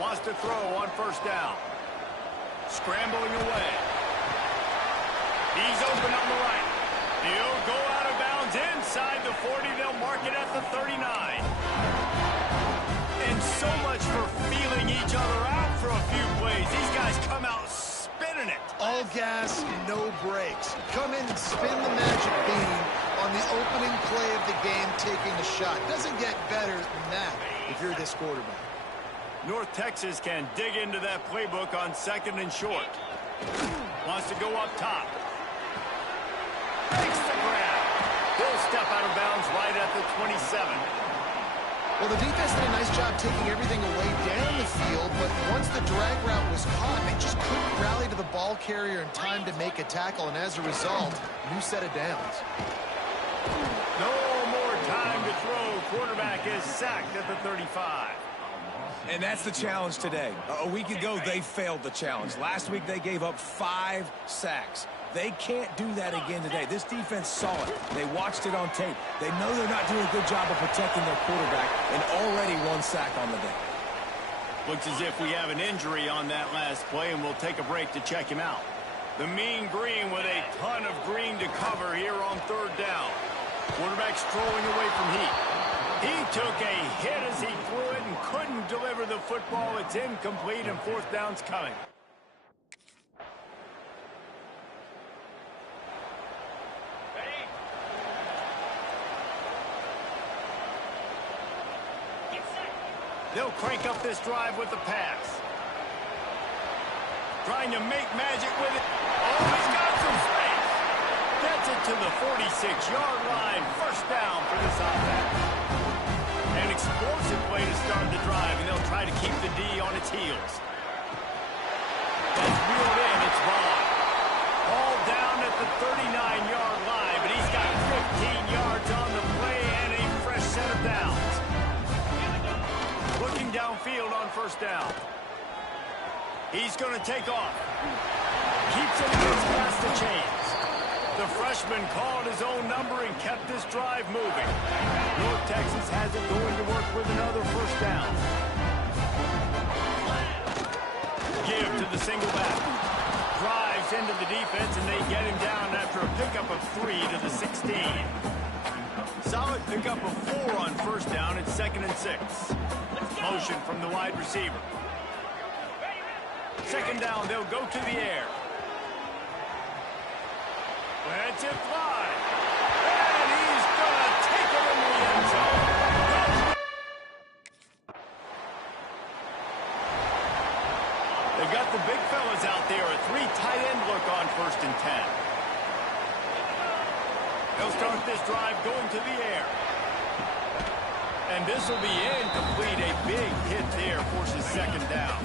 Wants to throw on first down. Scrambling away. He's open on the right. He'll go out of bounds inside the 40. They'll mark it at the 39. And so much for feeling each other out for a few plays. These guys come out spinning it. All gas, no brakes. Come in and spin the magic bean on the opening play of the game, taking a shot. Doesn't get better than that if you're this quarterback. North Texas can dig into that playbook on second and short. Wants to go up top. Makes the grab. He'll step out of bounds right at the 27. Well, the defense did a nice job taking everything away down the field, but once the drag route was caught, they just couldn't rally to the ball carrier in time to make a tackle, and as a result, new set of downs. No more time to throw. Quarterback is sacked at the 35. And that's the challenge today. A week ago, they failed the challenge. Last week, they gave up 5 sacks. They can't do that again today. This defense saw it. They watched it on tape. They know they're not doing a good job of protecting their quarterback, and already 1 sack on the day. Looks as if we have an injury on that last play, and we'll take a break to check him out. The mean green with a ton of green to cover here on third down. Quarterback strolling away from heat. He took a hit as he threw it and couldn't deliver the football. It's incomplete, and fourth down's coming. They'll crank up this drive with the pass. Trying to make magic with it. Oh, he's got some space. Gets it to the 46-yard line. First down for this offense. An explosive way to start the drive, and they'll try to keep the D on its heels. That's wheeled in. It's Vaughn. All down at the 39-yard line, but he's got 15 yards on the play and a fresh set of downs. Looking downfield on first down. He's going to take off. Keeps it against past the chains. The freshman called his own number and kept this drive moving. North Texas has it going to work with another first down. Give to the single back. Drives into the defense, and they get him down after a pickup of 3 to the 16. Solid pickup of 4 on first down. It's 2nd and 6. Motion from the wide receiver. Second down, they'll go to the air. Let's it fly. And he's going to take it into the end zone. They've got the big fellas out there. A 3 tight end look on 1st and 10. They'll start this drive going to the air. And this will be incomplete. A big hit there forces second down.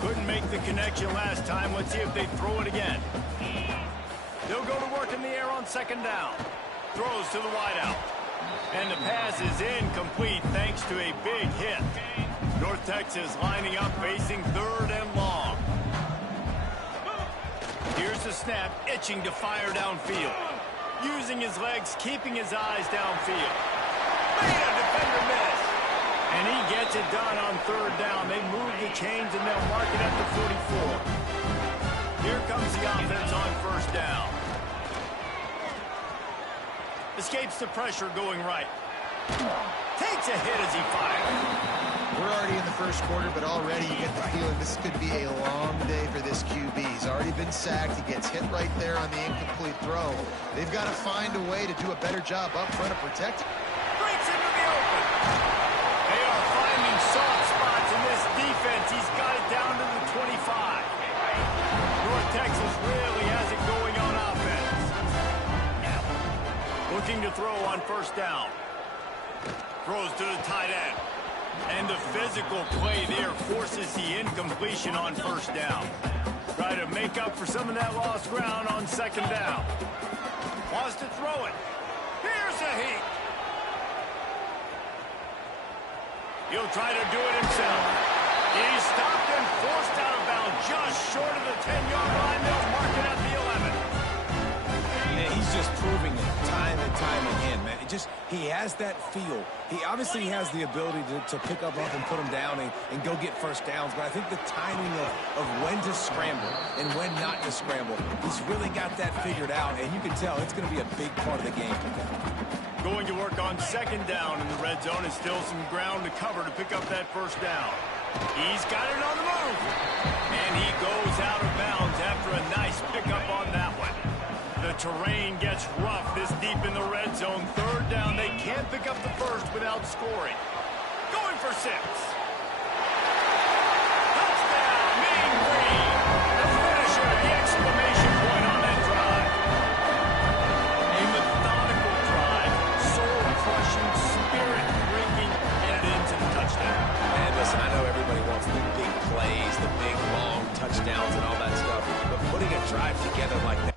Couldn't make the connection last time. Let's see if they throw it again. They'll go to work in the air on second down. Throws to the wideout. And the pass is incomplete thanks to a big hit. North Texas lining up facing 3rd and long. Here's the snap, itching to fire downfield. Using his legs, keeping his eyes downfield. Made a defender miss. And he gets it done on 3rd down. They move the chains and they'll mark it at the 44. Here comes the offense on 1st down. Escapes the pressure going right. Takes a hit as he fires. We're already in the first quarter, but already you get the feeling this could be a long day for this QB. He's already been sacked. He gets hit right there on the incomplete throw. They've got to find a way to do a better job up front of protecting. Breaks into the open. They are finding soft spots in this defense. He's got it down to the 25. North Texas really has it going on offense. Looking to throw on 1st down. Throws to the tight end. And the physical play there forces the incompletion on 1st down. Try to make up for some of that lost ground on 2nd down. Wants to throw it. Here's a heat. He'll try to do it himself. He's stopped and forced out of bounds just short of the 10-yard line. They'll mark it at the 11. And he's just proving it time and and time again, man. He has that feel. He obviously has the ability to pick up and put them down and go get first downs, but I think the timing of when to scramble and when not to scramble, he's really got that figured out, and you can tell it's going to be a big part of the game today. Going to work on second down in the red zone, and still some ground to cover to pick up that first down. He's got it on the move, and he goes out of bounds after a nice pickup on that one. The terrain gets rough this deep in the red zone. Third down, they can't pick up the first without scoring. Going for 6. Touchdown, Main Green. The finisher, the exclamation point on that drive. A methodical drive, soul-crushing, spirit-bringing, and it ends in a touchdown. And listen, I know everybody wants the big plays, the big, long touchdowns and all that stuff, but putting a drive together like that.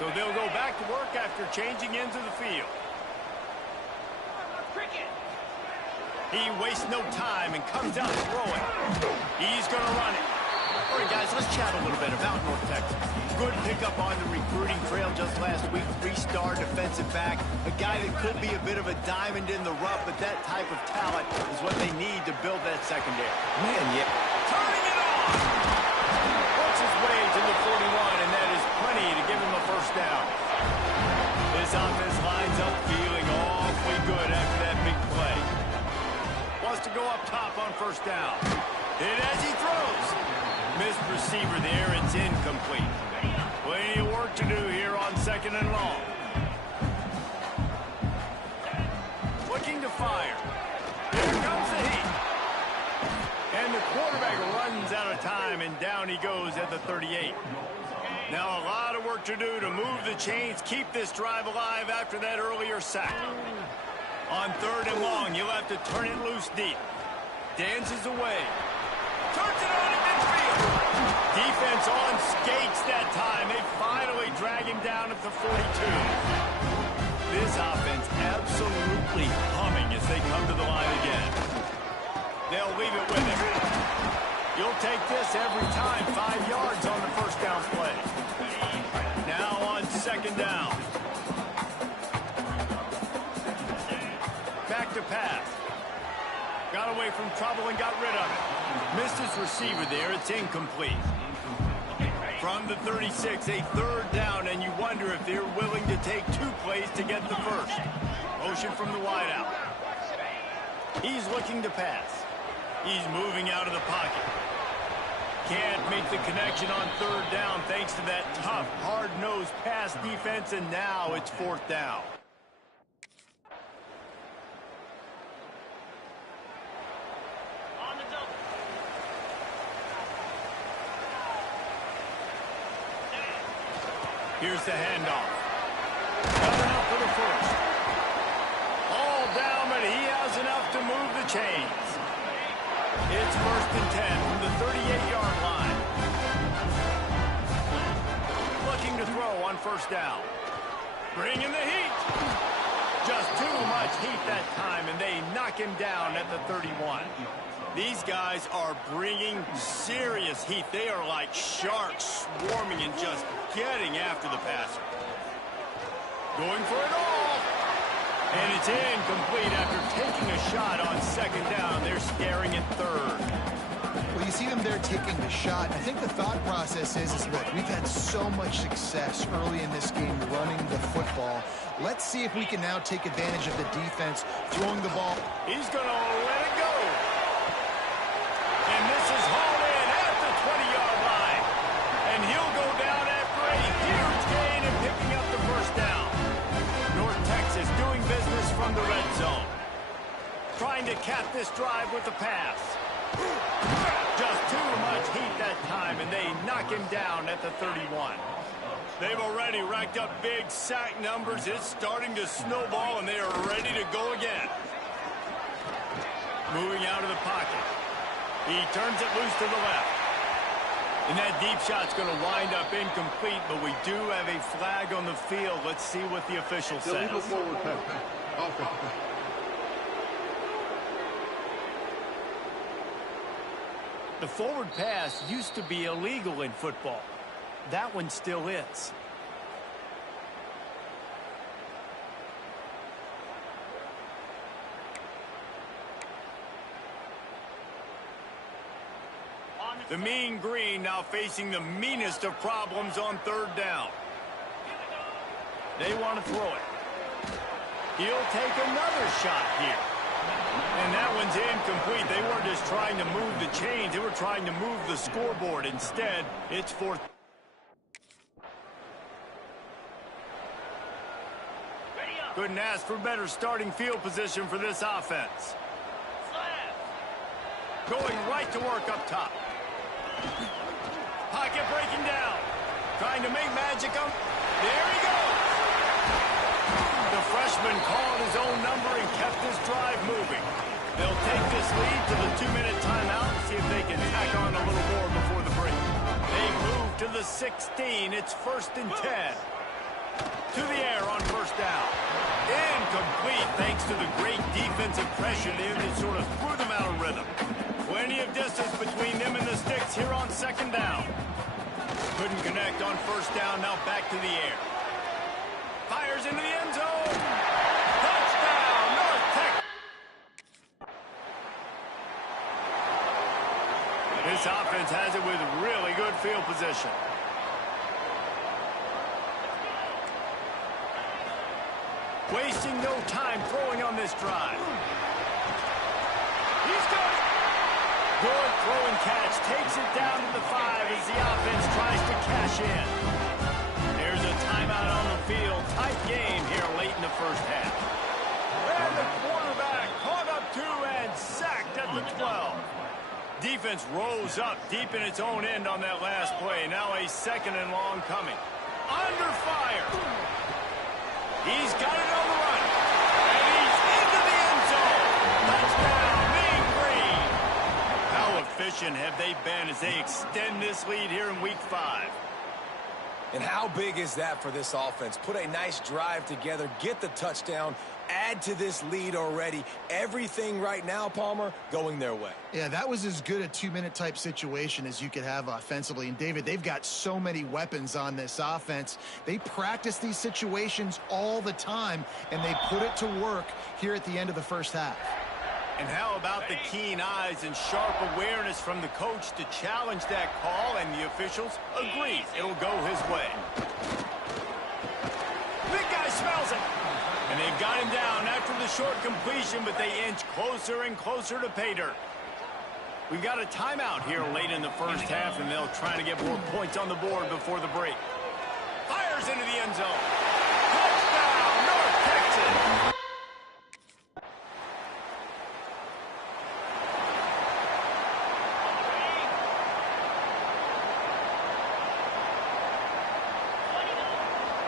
So they'll go back to work after changing into the field. He wastes no time and comes out throwing. He's going to run it. All right, guys, let's chat a little bit about North Texas. Good pickup on the recruiting trail just last week. 3-star defensive back. A guy that could be a bit of a diamond in the rough, but that type of talent is what they need to build that secondary. Man, yeah. Turning it on! Works his way to the 41, and that is plenty to give him a first down. This offense lines up feeling awfully good after that big play. Wants to go up top on first down. Hit as he throws. Missed receiver there. It's incomplete. Plenty of work to do here on second and long. Looking to fire. Here comes the heat. And the quarterback runs out of time, and down he goes at the 38. Now a lot of work to do to move the chains, keep this drive alive after that earlier sack. On third and long, you'll have to turn it loose deep. Dances away. Turns it on at midfield. Defense on skates that time. They finally drag him down at the 42. This offense absolutely humming as they come to the line again. They'll leave it with him. You'll take this every time. 5 yards on the first down play. Now on second down. Back to pass. Got away from trouble and got rid of it. Missed his receiver there. It's incomplete. From the 36, a third down, and you wonder if they're willing to take 2 plays to get the first. Motion from the wideout. He's looking to pass. He's moving out of the pocket. Can't make the connection on third down thanks to that tough, hard-nosed pass defense, and now it's fourth down. Here's the handoff. Got enough for the first. All down, but he has enough to move the chains. It's first and 10 from the 38-yard line. Looking to throw on first down. Bringing the heat. Just too much heat that time, and they knock him down at the 31. These guys are bringing serious heat. They are like sharks swarming and just getting after the passer. Going for it all. And it's incomplete after taking a shot on second down. They're scaring at third. Well, you see them there taking the shot. I think the thought process is look, we've had so much success early in this game running the football. Let's see if we can now take advantage of the defense throwing the ball. He's going to let it go. And this is hauled in at the 20-yard line. And he'll go down after a huge gain and picking up the first down. North Texas doing business from the red zone. Trying to cap this drive with the pass. Just too much heat that time, and they knock him down at the 31. They've already racked up big sack numbers. It's starting to snowball, and they are ready to go again. Moving out of the pocket. He turns it loose to the left. And that deep shot's going to wind up incomplete, but we do have a flag on the field. Let's see what the official says. The forward pass used to be illegal in football. that one still is. The mean green now facing the meanest of problems on third down. They want to throw it. He'll take another shot here. And that one's incomplete. They weren't just trying to move the chains. They were trying to move the scoreboard. Instead, it's fourth. Couldn't ask for better starting field position for this offense. Going right to work up top. Pocket breaking down. Trying to make magic up. There he goes. The freshman called his own number and kept this drive moving. They'll take this lead to the 2-minute timeout and see if they can tack on a little more before the break. They move to the 16. It's 1st and 10. To the air on first down. Incomplete thanks to the great defensive pressure there that sort of threw them out of rhythm. Plenty of distance between them and the sticks here on 2nd down. Couldn't connect on first down, now back to the air. Fires into the end zone. Touchdown, North Texas. This offense has it with really good field position. Wasting no time throwing on this drive. He's got it. Good throw and catch. Takes it down to the 5 as the offense tries to cash in. There's a timeout on the field. Tight game here late in the first half. And the quarterback caught up 2 and sacked at the 12. Defense rose up deep in its own end on that last play. Now a 2nd and long coming. Under fire. He's got it on the run. And he's into the end zone. Touchdown, Mean Green. How efficient have they been as they extend this lead here in Week 5? And how big is that for this offense? Put a nice drive together, get the touchdown, add to this lead already. Everything right now, Palmer, going their way. Yeah, that was as good a 2-minute type situation as you could have offensively. And, David, they've got so many weapons on this offense. They practice these situations all the time, and they put it to work here at the end of the first half. And how about the keen eyes and sharp awareness from the coach to challenge that call, and the officials agree it'll go his way. Big guy smells it. And they've got him down after the short completion, but they inch closer and closer to pay dirt. We've got a timeout here late in the first half, and they'll try to get more points on the board before the break. Fires into the end zone. Touchdown, North Texas.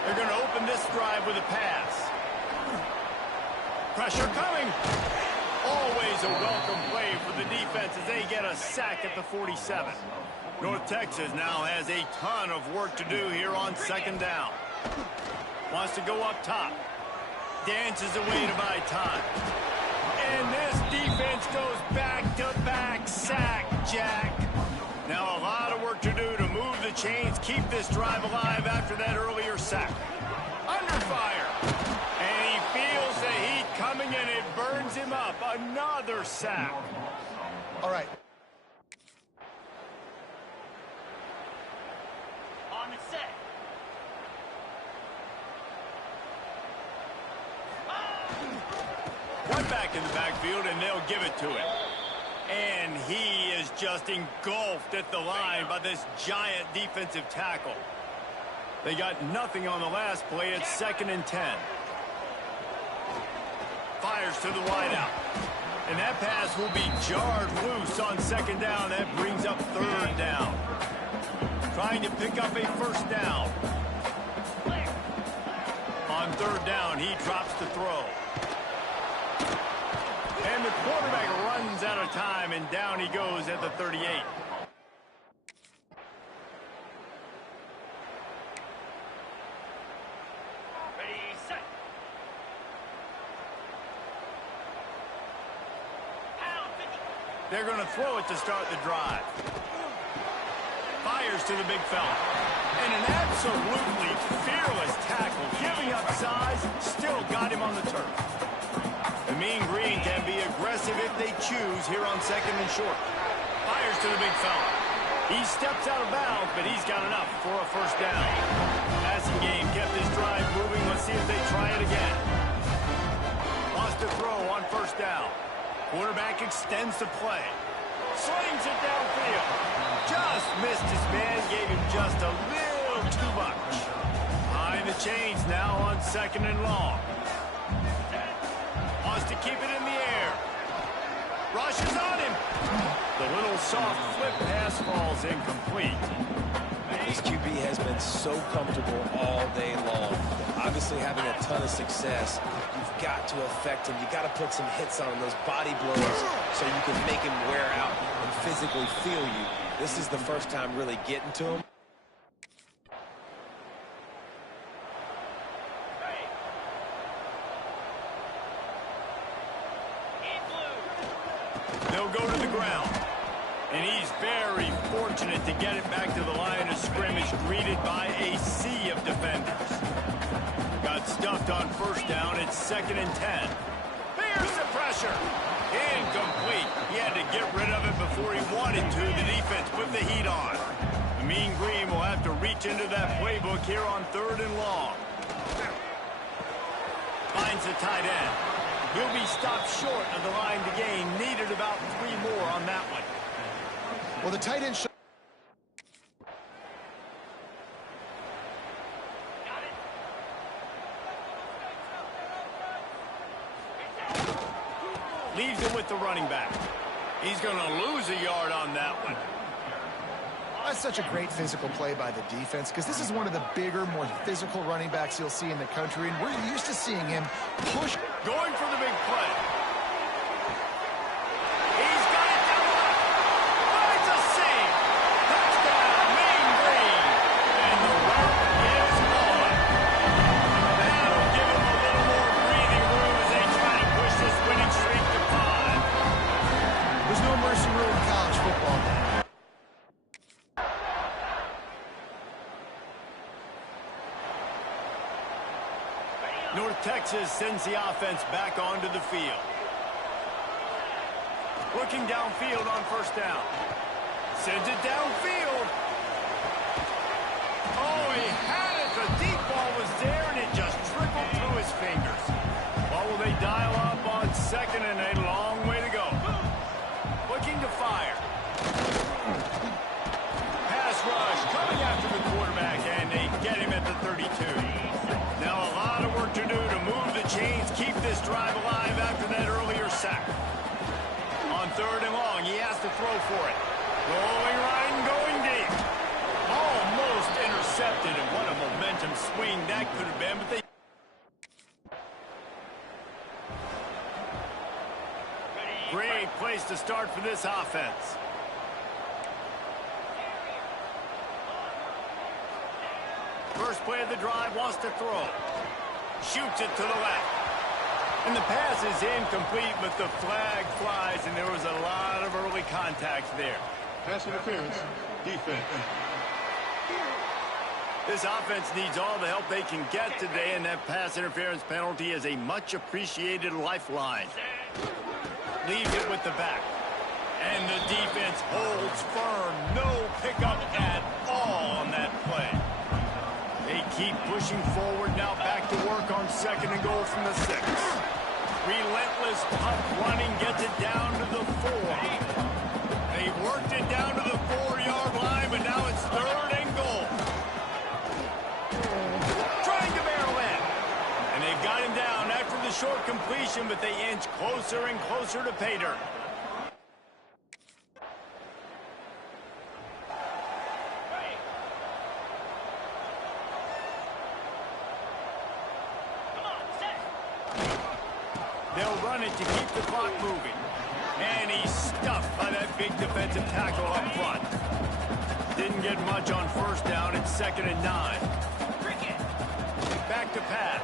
They're going to open this drive with a pass. Pressure coming. Always a welcome play for the defense as they get a sack at the 47. North Texas now has a ton of work to do here on 2nd down. Wants to go up top. Dances away to buy time. And this defense goes back-to-back sack, Jack. Now a lot of work to do to move the chains, keep this drive alive after that earlier sack. Under fire. And he feels the heat coming, and it burns him up. Another sack. All right. On the set. One back in the backfield, and they'll give it to him. And he is just engulfed at the line by this giant defensive tackle. They got nothing on the last play. It's 2nd and 10. Fires to the wideout. And that pass will be jarred loose on 2nd down. That brings up 3rd down. Trying to pick up a first down. On 3rd down, he drops to throw. And the quarterback runs out of time, and down he goes at the 38. Ready, set. Pound 50. They're going to throw it to start the drive. Fires to the big fella. And an absolutely fearless tackle. Giving up size, still got him on the turf. The Mean Green can be aggressive if they choose here on 2nd and short. Fires to the big fella. He steps out of bounds, but he's got enough for a first down. Passing game kept this drive moving. Let's see if they try it again. Lost a throw on first down. Quarterback extends the play. Slings it downfield. Just missed his man. Gave him just a little too much. Behind the chains now on 2nd and long. Wants to keep it in the air. Rushes on him. The little soft flip pass falls incomplete. This QB has been so comfortable all day long. Obviously having a ton of success. You've got to affect him. You've got to put some hits on him, those body blows, so you can make him wear out and physically feel you. This is the first time really getting to him. They'll go to the ground. And he's very fortunate to get it back to the line of scrimmage, greeted by a sea of defenders. Got stuffed on first down. It's 2nd and 10. There's the pressure. Incomplete. He had to get rid of it before he wanted to. The defense put the heat on. The Mean Green will have to reach into that playbook here on 3rd and long. Finds the tight end. He'll be stopped short of the line to gain. Needed about 3 more on that one. Well, the tight end leaves it with the running back. He's going to lose a yard on that one. That's such a great physical play by the defense, because this is one of the bigger, more physical running backs you'll see in the country, and we're used to seeing him push. Going for the big play. He's got it down the left. Finds a seam. Touchdown, Mean Green. And the route is on. That'll give him a little more breathing room as they try to push this winning streak to 5. There's no mercy rule in college football. North Texas sends the offense back onto the field. Looking downfield on first down. Sends it downfield. Oh, he had it. The deep ball was there, and it just trickled through his fingers. What will they dial up on 2nd and a long way to go? Looking to fire. Pass rush coming after the quarterback, and they get him at the 32. Now a lot of work to do to move the chains, keep this drive alive after that earlier sack. On 3rd and long, he has to throw for it. Going right and going deep. Almost intercepted, and what a momentum swing that could have been, but they... Great place to start for this offense. First play of the drive, wants to throw. Shoots it to the left. And the pass is incomplete, but the flag flies, and there was a lot of early contact there. Pass interference, defense. This offense needs all the help they can get today, and that pass interference penalty is a much-appreciated lifeline. Leaves it with the back. And the defense holds firm. No pickup at all on that play. They keep pushing forward, now back to work on 2nd and goal from the 6. Relentless punt running gets it down to the 4. They worked it down to the 4-yard line, but now it's 3rd and goal. Trying to barrel in. And they've got him down after the short completion, but they inch closer and closer to pay dirt. They'll run it to keep the clock moving. And he's stuffed by that big defensive tackle up front. Didn't get much on first down. It's 2nd and 9. Back to pass.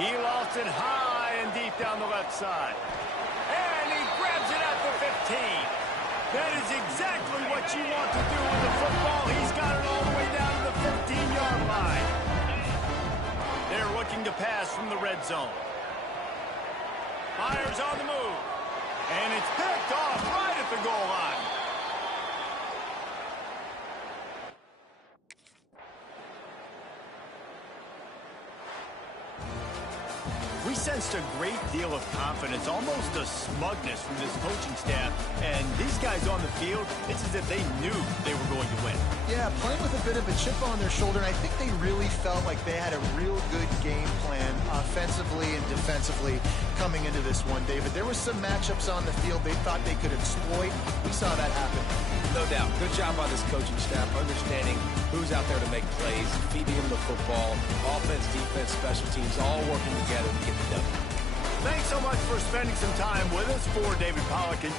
He lost it high and deep down the left side. And he grabs it at the 15. That is exactly what you want to do with the football. He's got it all the way down to the 15-yard line. They're looking to pass from the red zone. Fires on the move. And it's picked off right at the goal line. We sensed a great deal of confidence, almost a smugness from this coaching staff. And these guys on the field, it's as if they knew they were going to win. Yeah, playing with a bit of a chip on their shoulder, and I think they really felt like they had a real good game plan offensively and defensively coming into this one, David. There were some matchups on the field they thought they could exploit. We saw that happen. No doubt. Good job by this coaching staff, understanding who's out there to make plays, feeding them the football, offense, defense, special teams, all working together to get the W. Thanks so much for spending some time with us. For David Pollock and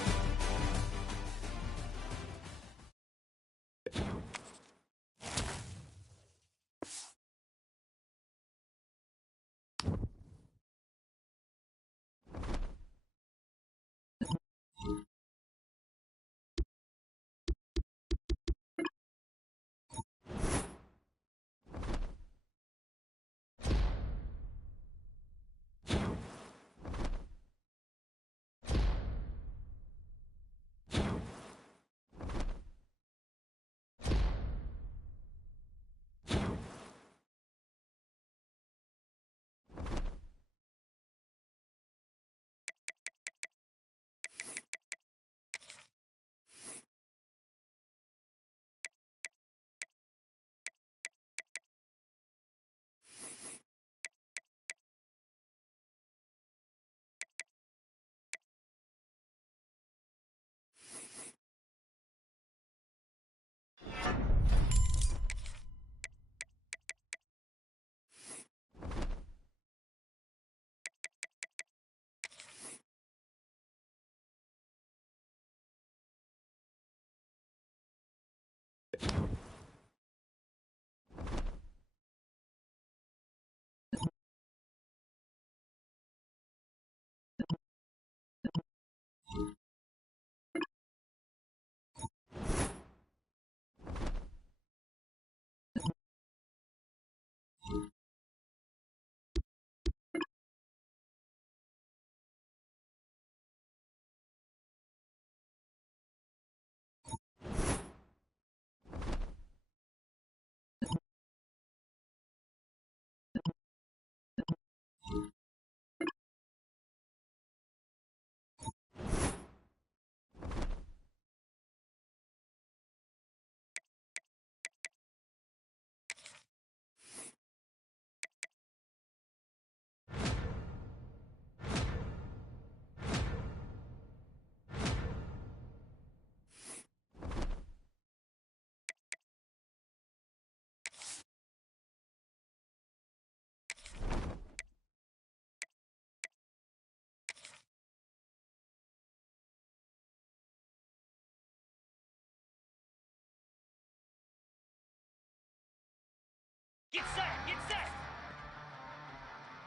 Get set! Get set!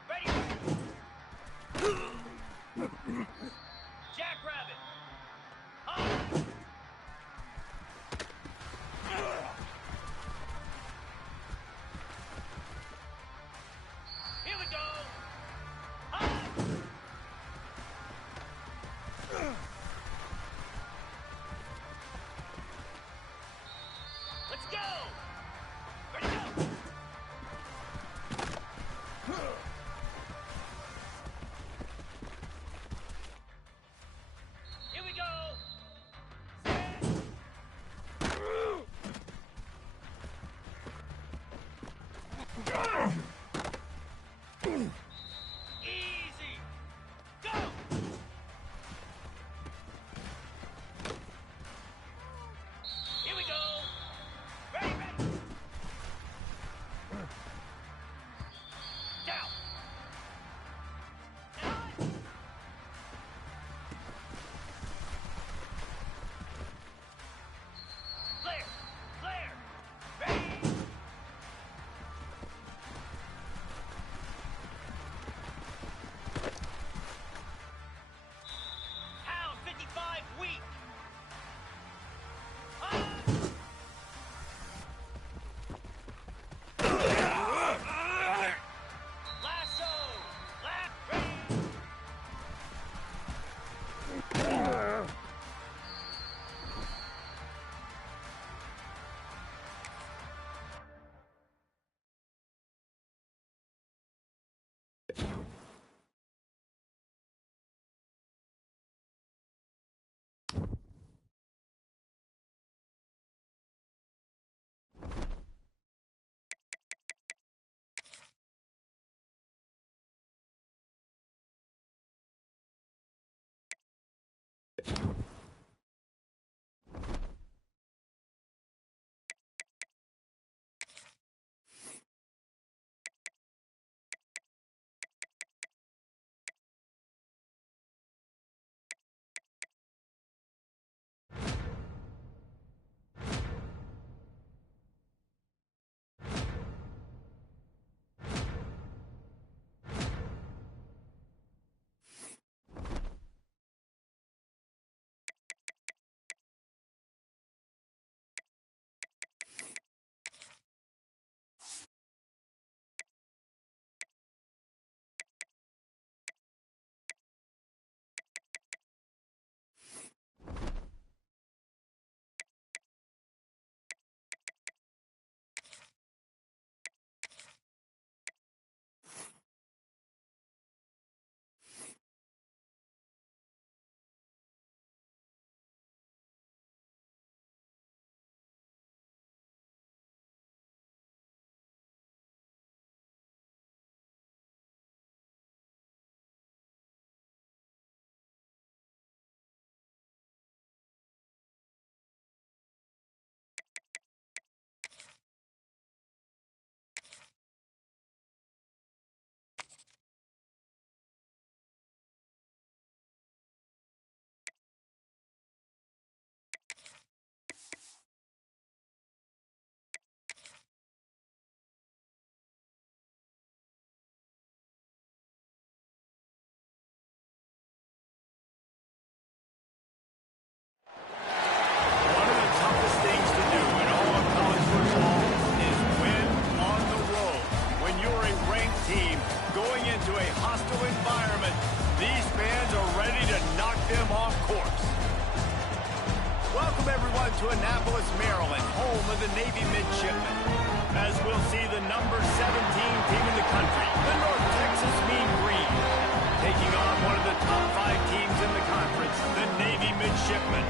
Ready? Jackrabbit! Up! Here we go! Up! Let's go! Ready, go! a hostile environment. These fans are ready to knock them off course. Welcome, everyone, to Annapolis, Maryland, home of the Navy Midshipmen. As we'll see the number 17 team in the country, the North Texas Mean Green, taking on one of the top 5 teams in the conference, the Navy Midshipmen.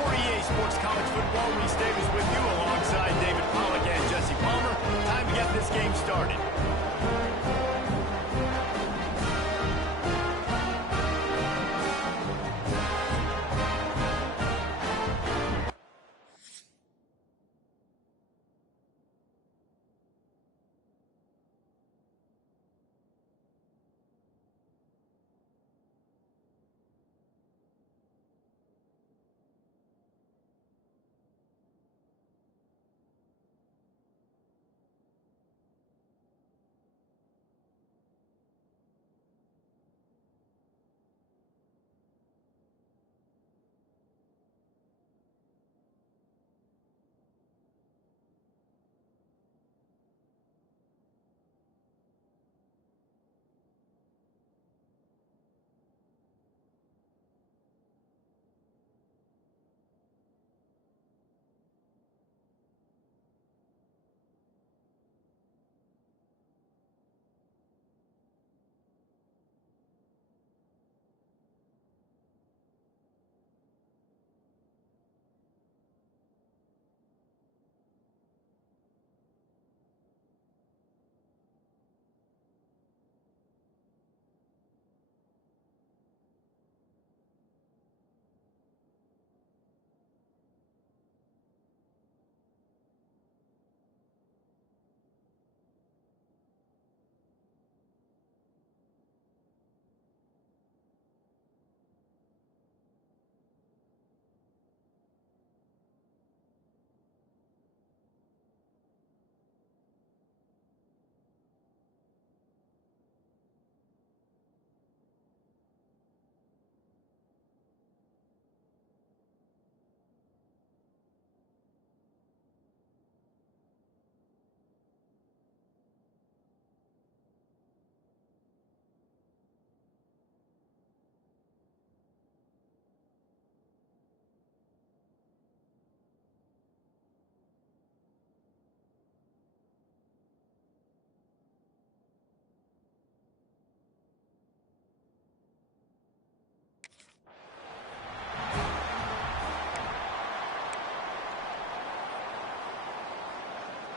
For EA Sports College Football, Reese Davis with you alongside David Pollack and Jesse Palmer. Time to get this game started.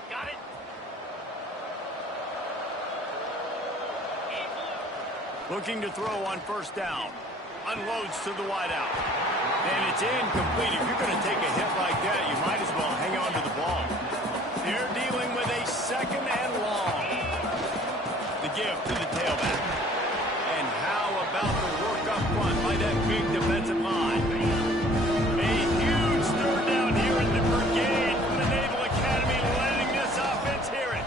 Got it. Looking to throw on first down. Unloads to the wideout. And it's incomplete. If you're going to take a hit like that, you might as well hang on to the ball. They're dealing with a second and long. The give to the tailback. And how about the work up front by that big defensive line? A huge third down here in the brigade from the Naval Academy, letting this offense hear it.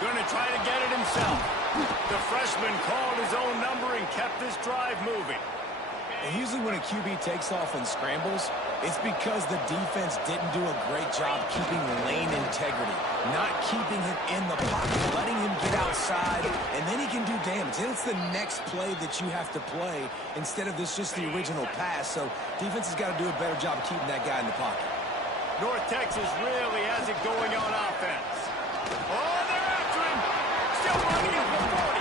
Going to try to get it himself. The freshman called his own number and kept this drive moving. And usually when a QB takes off and scrambles, it's because the defense didn't do a great job keeping lane integrity, not keeping him in the pocket, letting him get outside, and then he can do damage. Then it's the next play that you have to play instead of this just the original pass. So defense has got to do a better job of keeping that guy in the pocket. North Texas really has it going on offense. Oh, they're after him. Still running at the 40.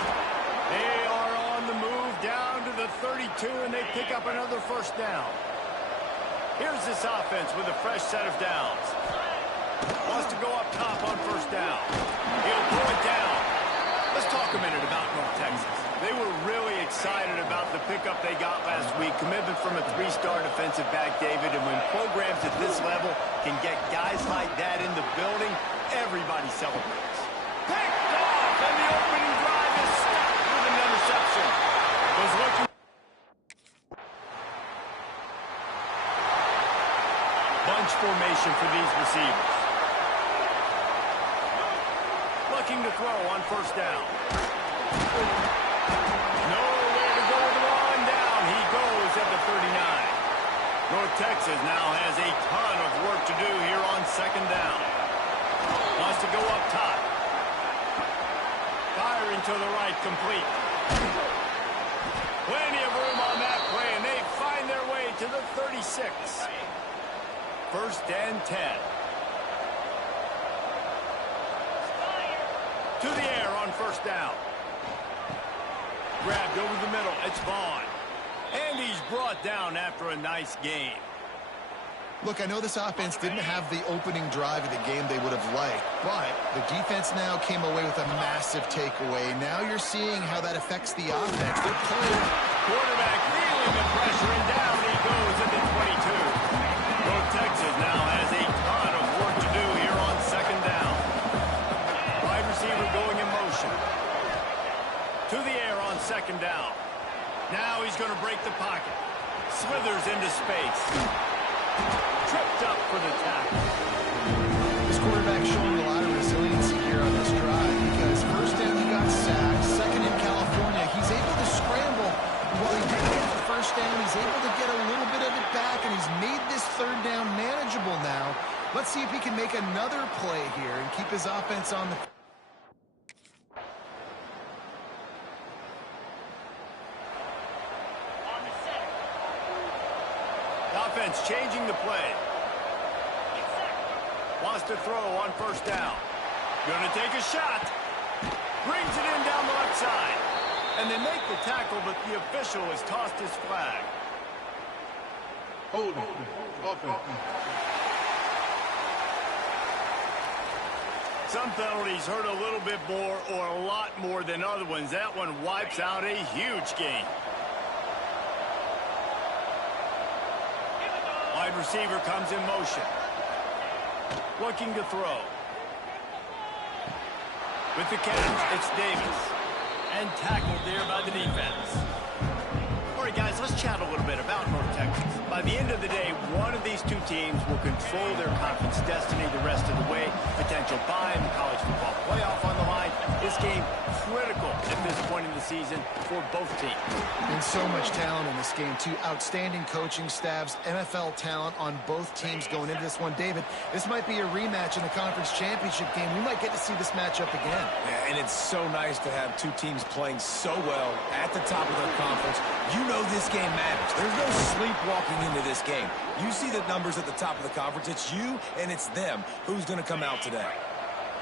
They are on the move down to the 32, and they pick up another first down. Here's this offense with a fresh set of downs. Wants to go up top on first down. He'll pull it down. Let's talk a minute about North Texas. They were really excited about the pickup they got last week. Commitment from a 3-star defensive back, David. And when programs at this level can get guys like that in the building, everybody celebrates. Picked off, and the opening drive is stopped with an interception. Was looking. Bunch formation for these receivers. Looking to throw on first down. Nowhere to go with the ball, and down he goes at the 39. North Texas now has a ton of work to do here on second down. Wants to go up top. Firing to the right, complete. Plenty of room on that play, and they find their way to the 36. First and 10. To the air on first down. Grabbed over the middle. It's Vaughn. And he's brought down after a nice game. Look, I know this offense didn't have the opening drive of the game they would have liked, but the defense now came away with a massive takeaway. Now you're seeing how that affects the offense. They're playing. Quarterback feeling the pressure, and down he goes at the 22. North Texas now has a ton of work to do here on second down. Wide receiver going in motion. To the air on second down. Now he's going to break the pocket. Slithers into space. Tripped up for the tackle. This quarterback showing a lot of resiliency here on this drive because first down he got sacked, second in California. He's able to scramble. While he didn't get the first down, he's able to get a little bit of it back, and he's made this third down manageable now. Let's see if he can make another play here and keep his offense on the... Offense changing the play. Wants to throw on first down. Gonna take a shot. Brings it in down the left side. And they make the tackle, but the official has tossed his flag. Hold on. Offense. Some penalties hurt a little bit more or a lot more than other ones. That one wipes out a huge game. Wide receiver comes in motion. Looking to throw. With the catch, it's Davis. And tackled there by the defense. All right, guys, let's chat a little bit about North Texas. By the end of the day, one of these two teams will control their conference destiny the rest of the way. Potential bye in the college football playoff on the line. This game critical at this point in the season for both teams. And so much talent in this game, too. Outstanding coaching staffs, NFL talent on both teams going into this one. David, this might be a rematch in the conference championship game. We might get to see this matchup again. Yeah, and it's so nice to have two teams playing so well at the top of their conference. You know this game matters. There's no sleepwalking into this game. You see the numbers at the top of the conference. It's you and it's them. Who's going to come out today?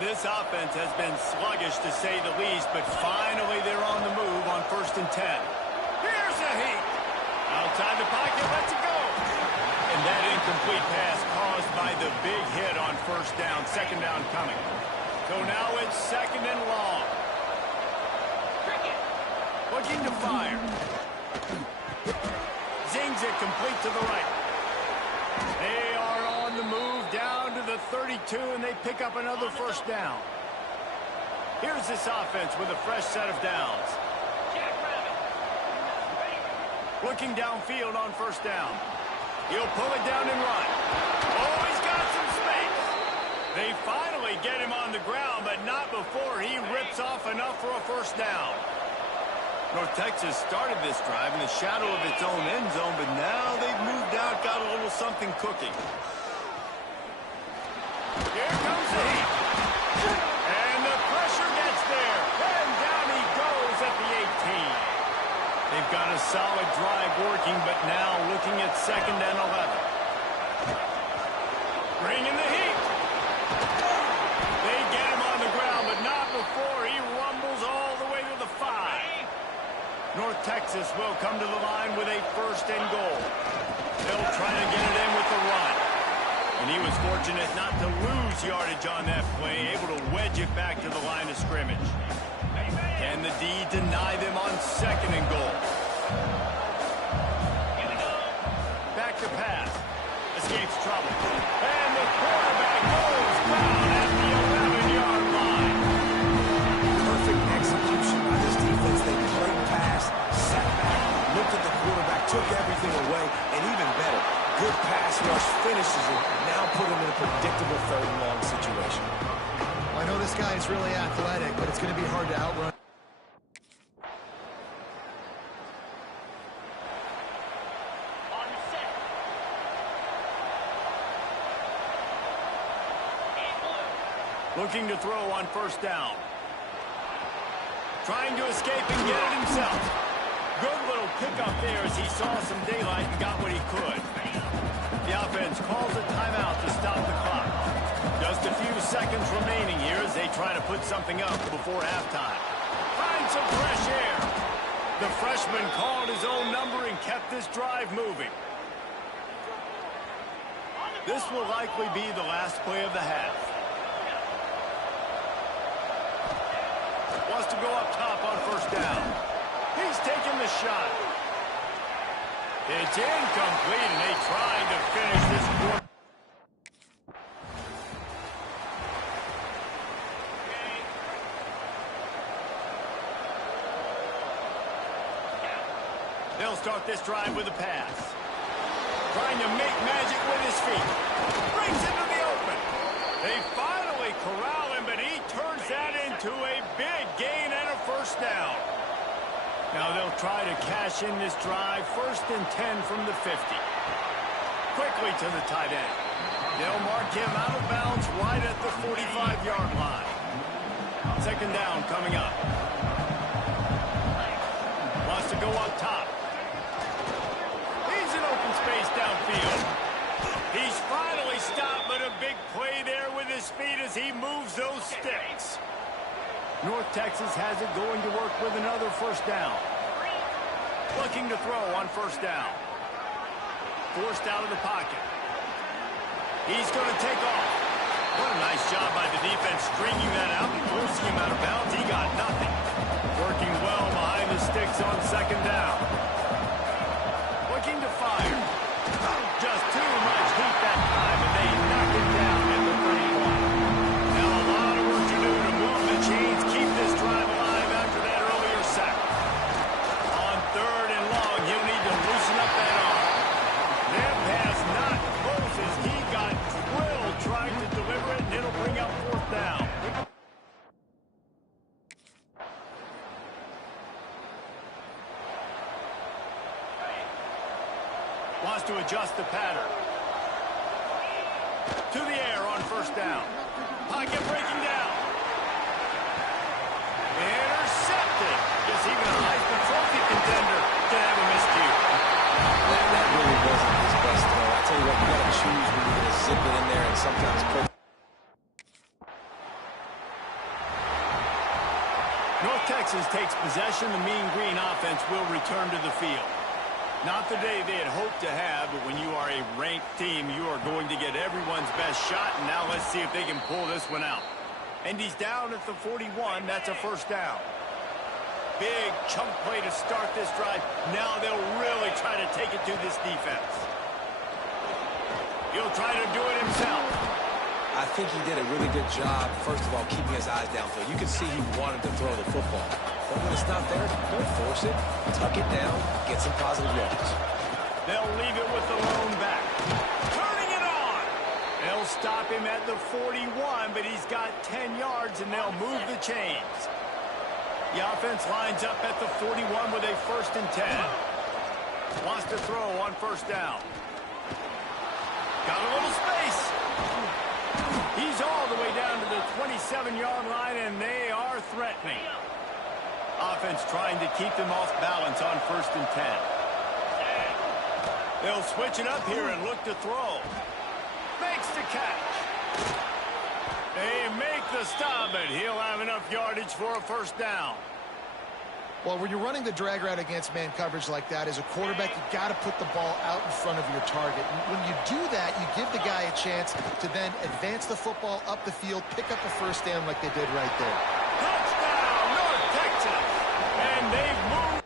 This offense has been sluggish, to say the least, but finally they're on the move on first and 10. Here's a heat. Outside the pocket, lets it go. And that incomplete pass caused by the big hit on first down, second down coming. So now it's second and long. Looking to fire. Zings it complete to the right. They are on the move down to the 32, and they pick up another first down. Here's this offense with a fresh set of downs. Looking downfield on first down. He'll pull it down and run. Oh, he's got some space. They finally get him on the ground, but not before he rips off enough for a first down. North Texas started this drive in the shadow of its own end zone, but now they've moved out, got a little something cooking. Here comes the heat. And the pressure gets there. And down he goes at the 18. They've got a solid drive working, but now looking at second and 11. Bringing the heat. They get him on the ground, but not before he rumbles all the way to the 5. North Texas will come to the line with a first and goal. They'll try to get it in with the run. And he was fortunate not to lose yardage on that play, able to wedge it back to the line of scrimmage. Can the D deny them on second and goal? Back to pass. Escapes trouble. And the quarterback goes down at the 11-yard line. Perfect execution by this defense. They played pass, sat back, looked at the quarterback, took everything away, and even better, good pass rush finishes it, now put him in a predictable third and long situation. I know this guy is really athletic, but it's going to be hard to outrun. Looking to throw on first down. Trying to escape and get it himself. Good little pickup there as he saw some daylight and got what he could. The offense calls a timeout to stop the clock. Just a few seconds remaining here as they try to put something up before halftime. Find some fresh air. The freshman called his own number and kept this drive moving. This will likely be the last play of the half. Wants to go up top on first down. He's taking the shot. It's incomplete, and they tried to finish this quarter. They'll start this drive with a pass. Trying to make magic with his feet. Brings him to the open. They finally corral him, but he turns that into a big gain and a first down. Now they'll try to cash in this drive. 1st and 10 from the 50. Quickly to the tight end. They'll mark him out of bounds right at the 45-yard line. 2nd down coming up. Wants to go up top. He's in open space downfield. He's finally stopped, but a big play there with his feet as he moves those sticks. North Texas has it going to work with another first down. Looking to throw on first down. Forced out of the pocket. He's going to take off. What a nice job by the defense stringing that out and forcing him out of bounds. He got nothing. Working well behind the sticks on 2nd down. Looking to fire. Just too much heat that time, and they knock it down at the 31. Now a lot of work to do to move the chains, keep this drive alive after that earlier sack. On 3rd and long, he'll need to loosen up that arm. That pass not close as he got drilled trying to deliver it, and it'll bring up 4th down. Wants to adjust the pattern. To the air on first down. Pocket breaking down. Intercepted. Guess even a Heisman Trophy contender can have a miscue. That really wasn't his best throw. I tell you what, you got to choose when you're going to zip it in there and sometimes put. North Texas takes possession. The Mean Green offense will return to the field. Not the day they had hoped to have, but when you are a ranked team, you are going to get everyone's best shot, and now let's see if they can pull this one out. And he's down at the 41. That's a first down. Big chunk play to start this drive. Now they'll really try to take it to this defense. He'll try to do it himself. I think he did a really good job, first of all, keeping his eyes downfield. You can see he wanted to throw the football. But when it's not there, don't force it. Tuck it down. Get some positive yards. They'll leave it with the lone back. Turning it on. They'll stop him at the 41, but he's got 10 yards, and they'll move the chains. The offense lines up at the 41 with a 1st and 10. Wants to throw on first down. Got a little space. He's all the way down to the 27-yard line, and they are threatening. Offense trying to keep them off balance on 1st and 10. They'll switch it up here and look to throw. Makes the catch. They make the stop, but he'll have enough yardage for a first down. Well, when you're running the drag route against man coverage like that, as a quarterback, you've got to put the ball out in front of your target. And when you do that, you give the guy a chance to then advance the football up the field, pick up a first down like they did right there. Touchdown, North Texas! And they've moved.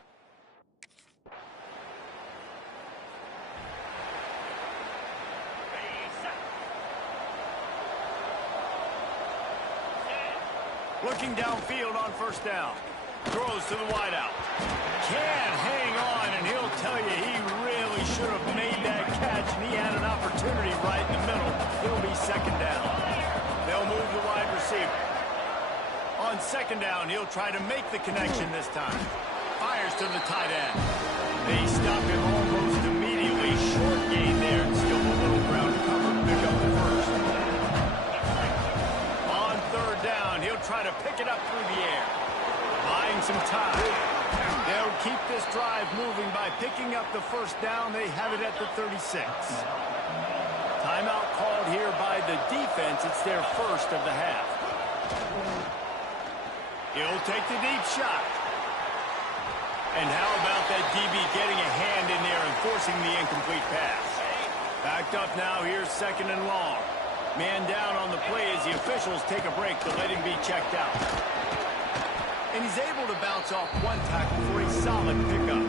Looking downfield on first down. Throws to the wideout. Can't hang on, and he'll tell you he really should have made that catch, and he had an opportunity right in the middle. It'll be 2nd down. They'll move the wide receiver. On 2nd down, he'll try to make the connection this time. Fires to the tight end. They stop him almost immediately. Short gain there, and still a little ground to cover. Pick up the first. On 3rd down, he'll try to pick it up through the air. By buying some time. They'll keep this drive moving by picking up the first down. They have it at the 36. Timeout called here by the defense. It's their first of the half. He'll take the deep shot. And how about that DB getting a hand in there and forcing the incomplete pass? Backed up now, here's second and long. Man down on the play as the officials take a break to let him be checked out. And he's able to bounce off one tackle for a solid pickup.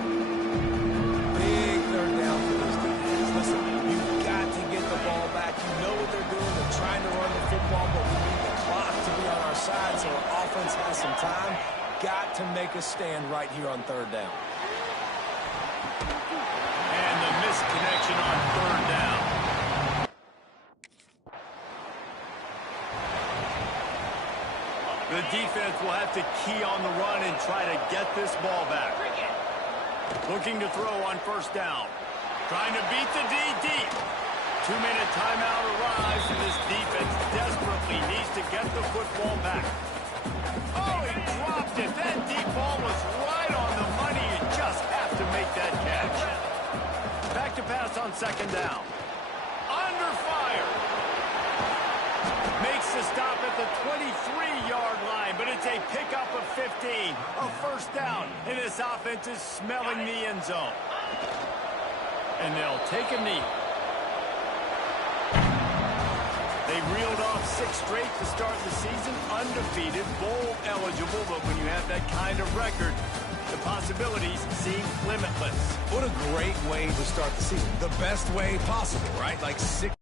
Big third down for this defense. Listen, you've got to get the ball back. You know what they're doing. They're trying to run the football, but we need the clock to be on our side so our offense has some time. Got to make a stand right here on third down. And the missed connection on third down. The defense will have to key on the run and try to get this ball back. Looking to throw on first down. Trying to beat the D deep. 2-minute timeout arrives, and this defense desperately needs to get the football back. Oh, he dropped it. That deep ball was right on the money. You just have to make that catch. Back to pass on second down. Under fire. Makes the stop at the 23-yard line, but it's a pickup of 15. A first down, and this offense is smelling the end zone. And they'll take a knee. They reeled off 6 straight to start the season, undefeated, bowl eligible, but when you have that kind of record, the possibilities seem limitless. What a great way to start the season. The best way possible, right? Like 6.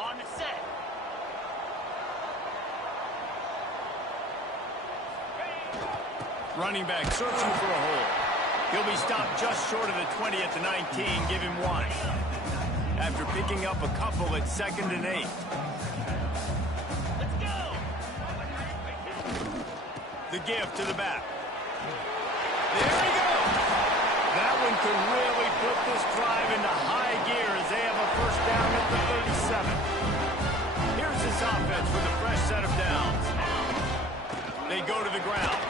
On the set. Running back searching for a hole. He'll be stopped just short of the 20 at the 19. Give him 1. After picking up a couple at 2nd and 8. Let's go. The give to the back. There he goes. That one could really put this drive into high gear as they have a first down at the 37. Here's this offense with a fresh set of downs. They go to the ground.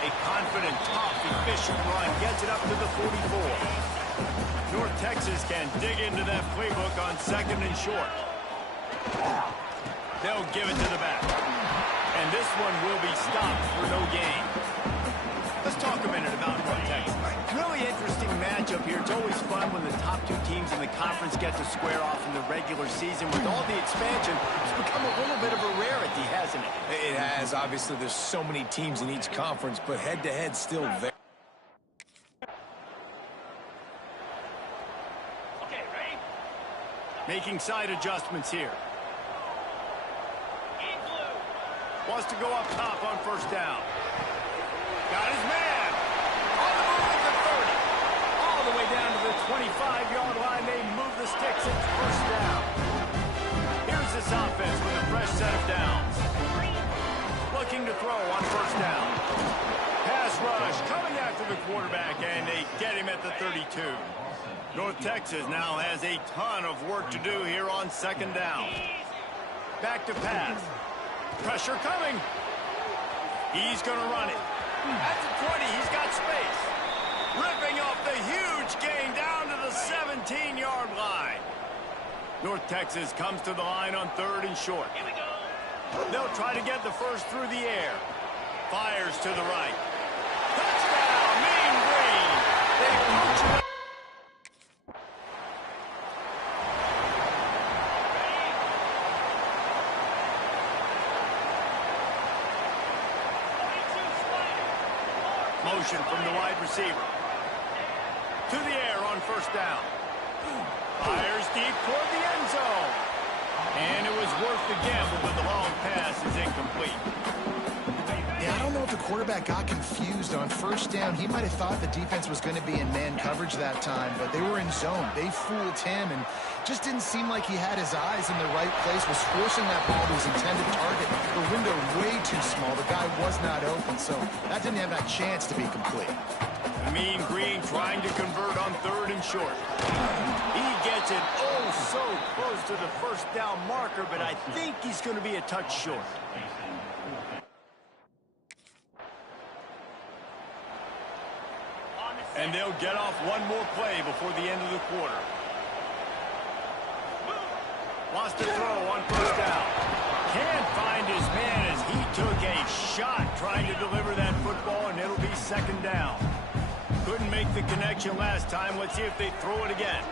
A confident, tough, efficient run gets it up to the 44. North Texas can dig into that playbook on second and short. They'll give it to the back. And this one will be stopped for no gain. Let's talk a minute about North Texas. Really interesting matchup here. It's always fun when the top two teams in the conference get to square off in the regular season. With all the expansion, it's become a little bit of a rarity, hasn't it? It has. Obviously, there's so many teams in each conference, but head-to-head still very... Okay, ready? Making side adjustments here. In blue. Wants to go up top on first down. Got his man. On the move at the 30. All the way down to the 25-yard line. They move the sticks. It's first down. Here's this offense with a fresh set of downs. Looking to throw on first down. Pass rush coming after the quarterback, and they get him at the 32. North Texas now has a ton of work to do here on second down. Back to pass. Pressure coming. He's going to run it. At the 20, he's got space. Ripping off the huge gain down to the 17-yard line. North Texas comes to the line on third and short. Here we go. They'll try to get the first through the air. Fires to the right. Touchdown, Mean Green. They coach it up. Motion from the wide receiver. To the air on first down. Fires deep toward the end zone. And it was worth the gamble, but the long pass is incomplete. Yeah, I don't know if the quarterback got confused on first down. He might have thought the defense was going to be in man coverage that time, but they were in zone. They fooled him and just didn't seem like he had his eyes in the right place, was forcing that ball to his intended target. The window way too small. The guy was not open, so that didn't have that chance to be complete. Mean Green trying to convert on third and short. He gets it oh so close to the first down marker, but I think he's going to be a touch short. And they'll get off one more play before the end of the quarter. Wants to throw on first down. Can't find his man as he took a shot trying to deliver that football, and it'll be second down. Couldn't make the connection last time. Let's see if they throw it again.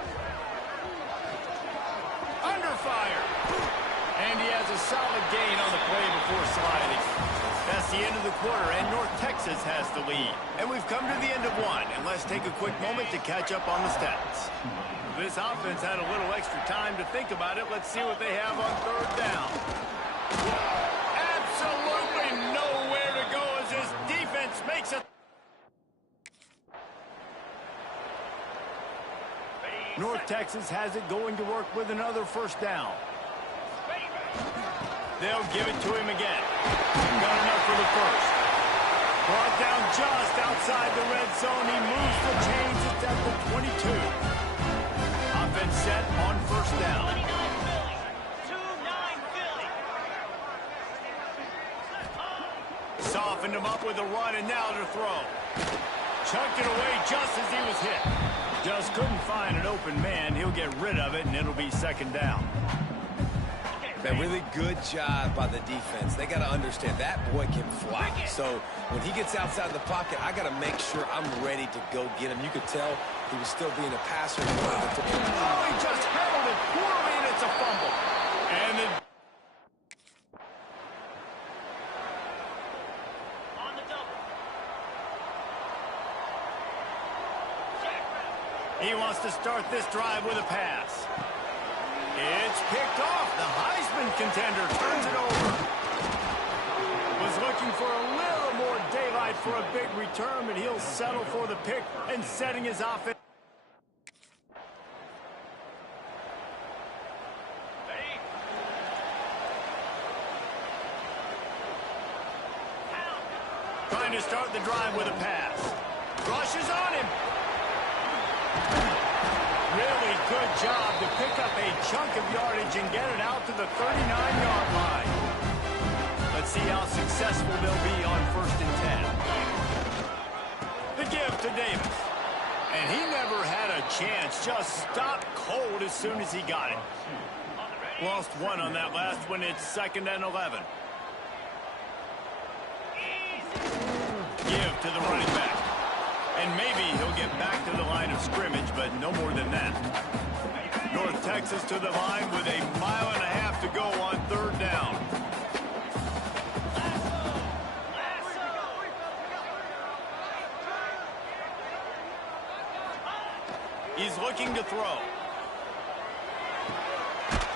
Under fire. And he has a solid gain on the play before sliding. That's the end of the quarter, and North Texas has the lead. And we've come to the end of one, and let's take a quick moment to catch up on the stats. This offense had a little extra time to think about it. Let's see what they have on third down. Absolutely nowhere to go as this defense makes it. North Texas has it going to work with another first down. They'll give it to him again. Got enough for the first. Brought down just outside the red zone. He moves the chains. It's at the 22. Offense set on first down. 29 Philly. 2-9 Philly. Softened him up with a run, and now to throw. Chucked it away just as he was hit. Just couldn't find an open man. He'll get rid of it, and it'll be second down. A really good job by the defense. They got to understand that boy can fly. So when he gets outside the pocket, I got to make sure I'm ready to go get him. You could tell he was still being a passer. Oh, he just handled it poorly, and it's a fumble. And the On the double. he wants to start this drive with a pass. It's picked off. The Heisman contender turns it over. Was looking for a little more daylight for a big return, but he'll settle for the pick and setting his offense. Ready? Trying to start the drive with a pass. Rushes on him. Really good job to pick up a chunk of yardage and get it out to the 39-yard line. Let's see how successful they'll be on 1st and 10. The give to Davis. And he never had a chance. Just stopped cold as soon as he got it. Lost one on that last one. It's 2nd and 11. Give to the running back. And maybe he'll get back to the line of scrimmage, but no more than that. North Texas to the line with a 1.5 miles to go on 3rd down. He's looking to throw.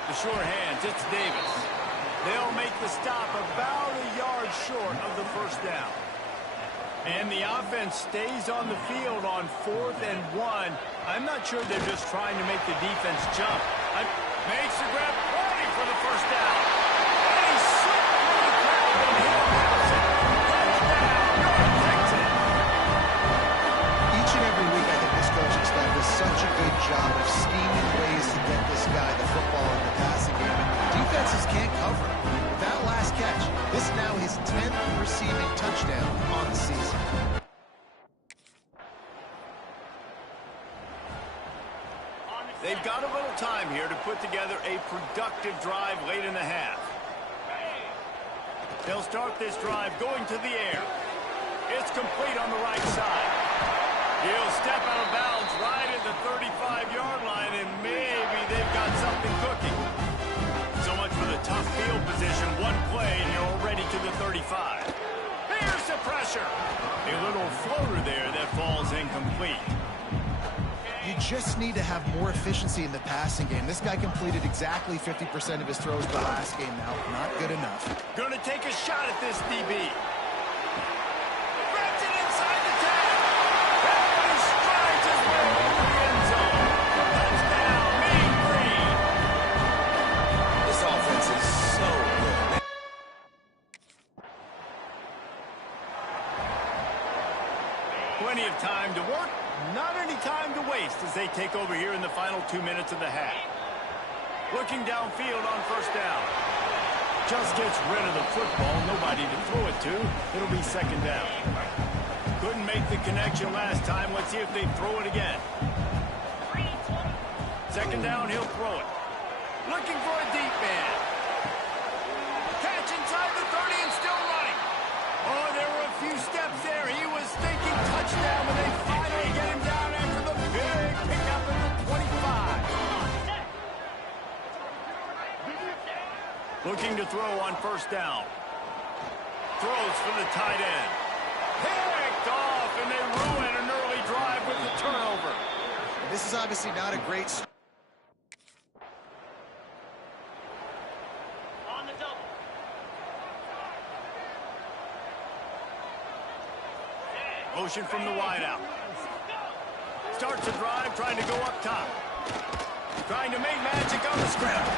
The sure hands, it's Davis. They'll make the stop about a yard short of the 1st down. And the offense stays on the field on 4th and 1. I'm not sure they're just trying to make the defense jump. Makes the grab, ready for the 1st down. And he slipped through the crowd and he'll pass it. Touchdown, North Texas. Each and every week, I think this coaching staff does such a good job of scheming ways to get this guy the football in the passing game. Defenses can't cover him. With that last catch, this is now his 10th receiving touchdown on the season. They've got a little time here to put together a productive drive late in the half. They'll start this drive going to the air. It's complete on the right side. He'll step out of bounds right at the 35-yard line, and maybe they've got something cooking. So much for the tough field position. One play, and you're already to the 35. Here's the pressure. A little floater there that falls incomplete. You just need to have more efficiency in the passing game. This guy completed exactly 50% of his throws the last game now. Not good enough. Gonna take a shot at this DB. Wraps it inside the 10. And he strides his way into the end zone. Touchdown, Mean Green. This offense is so good. Plenty of time to work. Not any time to waste as they take over here in the final 2 minutes of the half. Looking downfield on 1st down. Just gets rid of the football. Nobody to throw it to. It'll be 2nd down. Couldn't make the connection last time. Let's see if they throw it again. 2nd down, he'll throw it. Looking for a deep man. Catch inside the 30 and still running. Oh, there were a few steps there. He was thinking touchdown, but they finally get him down after the big pickup at the 25. Looking to throw on 1st down. Throws for the tight end. Picked off, and they ruin an early drive with the turnover. This is obviously not a great... On the double. Motion from the wideout. Starts a drive, trying to go up top. Trying to make magic on the scramble.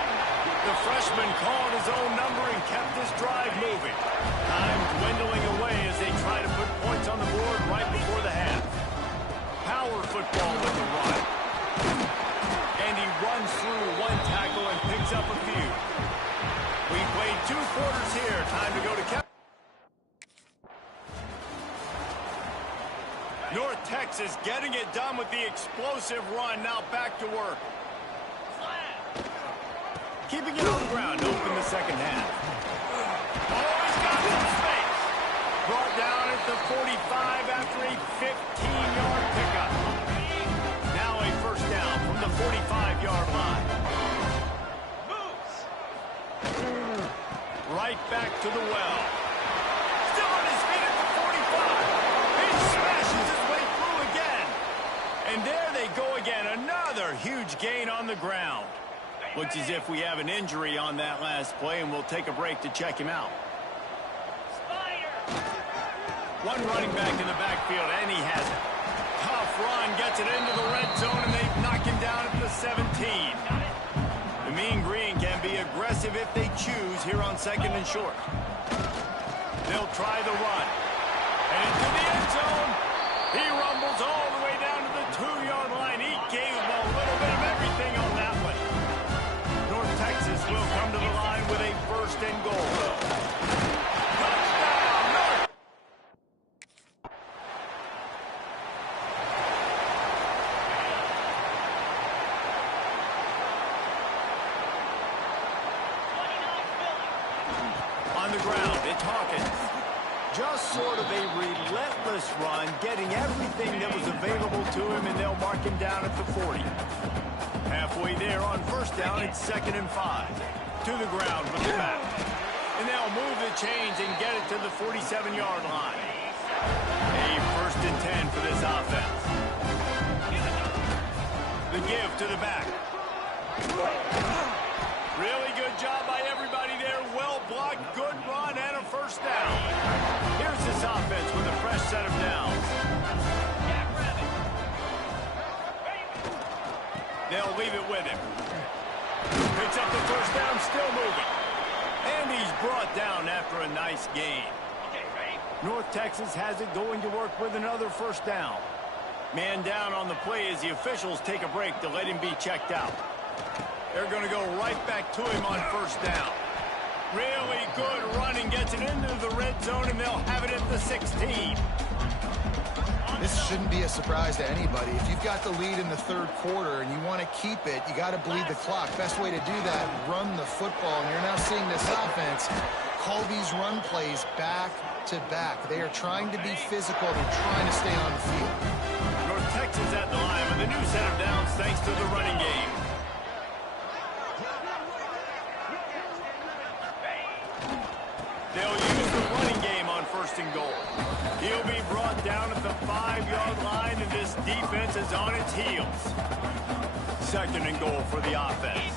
The freshman called his own number and kept this drive moving. Time dwindling away as they try to put points on the board right before the half. Power football with the run. And he runs through one tackle and picks up a few. We played 2 quarters here. Time to go to Kevin. North Texas getting it done with the explosive run. Now back to work. Keeping it on the ground to open the 2nd half. Oh, he's got some space. Brought down at the 45 after a 15-yard pickup. Now a 1st down from the 45-yard line. Moves. Right back to the well. Still on his feet at the 45. He smashes his way through again. And there they go again. Another huge gain on the ground. Looks as if we have an injury on that last play, and we'll take a break to check him out. One running back in the backfield, and he has it. Tough run, gets it into the red zone, and they knock him down at the 17. The Mean Green can be aggressive if they choose here on 2nd and short. They'll try the run. And into the end zone. He rumbles all the way down to the 2-yard line. He will come to the line with a first and goal. On the ground, it's Hawkins. Just sort of a relentless run, getting everything that was available to him, and they'll mark him down at the 40. Halfway there on first down, it's 2nd and 5. To the ground with the back. And they'll move the chains and get it to the 47-yard line. A 1st and 10 for this offense. The give to the back. Really good job by everybody there. Well blocked, good run, and a first down. Here's this offense with a fresh set of downs. They'll leave it with him. Picks up the first down, still moving. And he's brought down after a nice gain. North Texas has it going to work with another first down. Man down on the play as the officials take a break to let him be checked out. They're going to go right back to him on first down. Really good running, gets it into the red zone, and they'll have it at the 16. This shouldn't be a surprise to anybody. If you've got the lead in the 3rd quarter and you want to keep it, you got to bleed the clock. Best way to do that, run the football. And you're now seeing this offense call these run plays back to back. They are trying to be physical. They're trying to stay on the field. North Texas at the line with a new set of downs thanks to the running game. They'll use the running game on 1st and goal. He'll be brought down at the 5-yard line, and this defense is on its heels. 2nd and goal for the offense.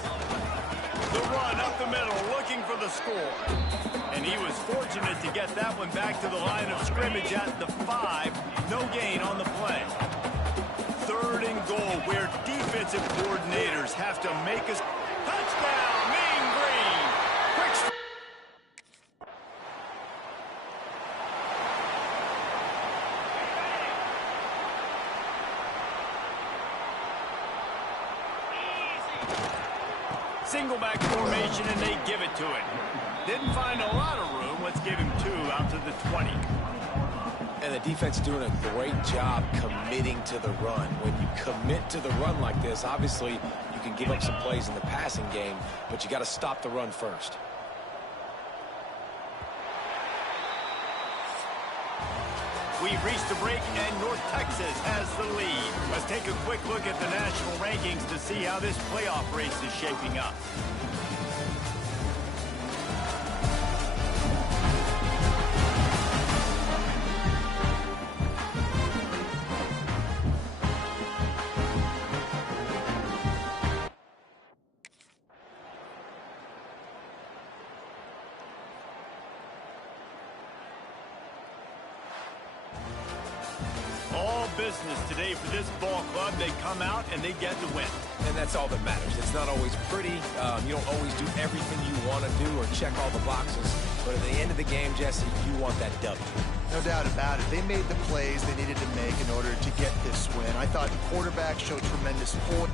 The run up the middle, looking for the score. And he was fortunate to get that one back to the line of scrimmage at the 5. No gain on the play. 3rd and goal, where defensive coordinators have to make a touchdown. Mean Green. Quick. Single back formation, and they give it to it. Didn't find a lot of room. Let's give him 2 out to the 20. And the defense doing a great job committing to the run. When you commit to the run like this, obviously you can give up some plays in the passing game, but you got to stop the run first. We've reached the break, and North Texas has the lead. Let's take a quick look at the national rankings to see how this playoff race is shaping up. Business today for this ball club. They come out and they get the win. And that's all that matters. It's not always pretty. You don't always do everything you want to do or check all the boxes. But at the end of the game, Jesse, you want that W. No doubt about it. They made the plays they needed to make in order to get this win. I thought the quarterback showed tremendous poise.